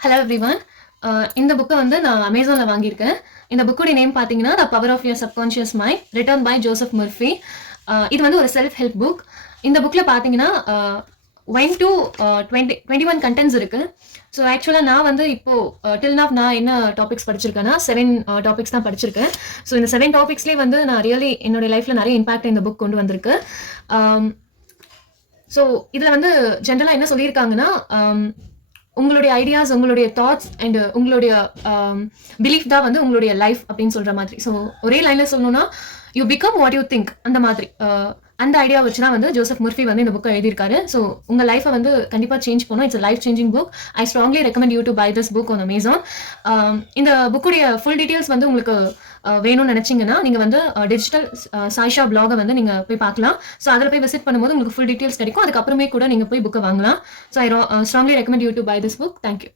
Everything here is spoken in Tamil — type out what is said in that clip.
Hello everyone. இந்த புக்கை வந்து நான் அமேசானில் வாங்கியிருக்கேன். இந்த புக்கோட நேம் பார்த்தீங்கன்னா the power of your subconscious mind written by Joseph Murphy. இது வந்து ஒரு செல்ஃப் ஹெல்ப் புக். இந்த புக்கில் பார்த்தீங்கன்னா 21 கண்டென்ட்ஸ் இருக்கு. ஸோ ஆக்சுவலாக நான் வந்து இப்போ டில் நாவ் நான் என்ன டாபிக்ஸ் படிச்சிருக்கேன்னா 7 டாபிக்ஸ் தான் படிச்சிருக்கேன். ஸோ இந்த 7 டாபிக்ஸ்லேயே வந்து நான் ரியலி என்னோட லைஃப்பில் நிறைய இம்பாக்ட் இந்த புக் கொண்டு வந்திருக்கு. ஸோ இதில் வந்து ஜென்ரலாக என்ன சொல்லியிருக்காங்கன்னா, உங்களுடைய ஐடியாஸ், உங்களுடைய தாட்ஸ் அண்ட் உங்களுடைய பிலீஃப் தான் வந்து உங்களுடைய லைஃப் அப்படின்னு சொல்ற மாதிரி. ஸோ ஒரே லைன்ல சொல்லணும்னா you become what you think அந்த மாதிரி. அந்த ஐடியா வச்சு தான் வந்து ஜோசப் முர்ஃபி வந்து இந்த புக்கை எழுதியிருக்காரு. ஸோ உங்கள் லைஃப்பை வந்து கண்டிப்பாக சேஞ்ச் பண்ணும். It's life changing book. I strongly recommend you to buy this book on Amazon. இந்த புக்குடைய ஃபுல் டீட்டெயில்ஸ் வந்து உங்களுக்கு வேணும்னு நினச்சிங்கன்னா நீங்கள் வந்து டிஜிட்டல் சாய்ஷா பிளாகை வந்து நீங்கள் போய் பார்க்கலாம். ஸோ அதில் போய் விசிட் பண்ணும்போது உங்களுக்கு ஃபுல் டீட்டெயில்ஸ் கிடைக்கும். அதுக்கப்புறமே கூட நீங்கள் போய் புக்கை வாங்கலாம். So I strongly recommend you to buy this book. Thank you.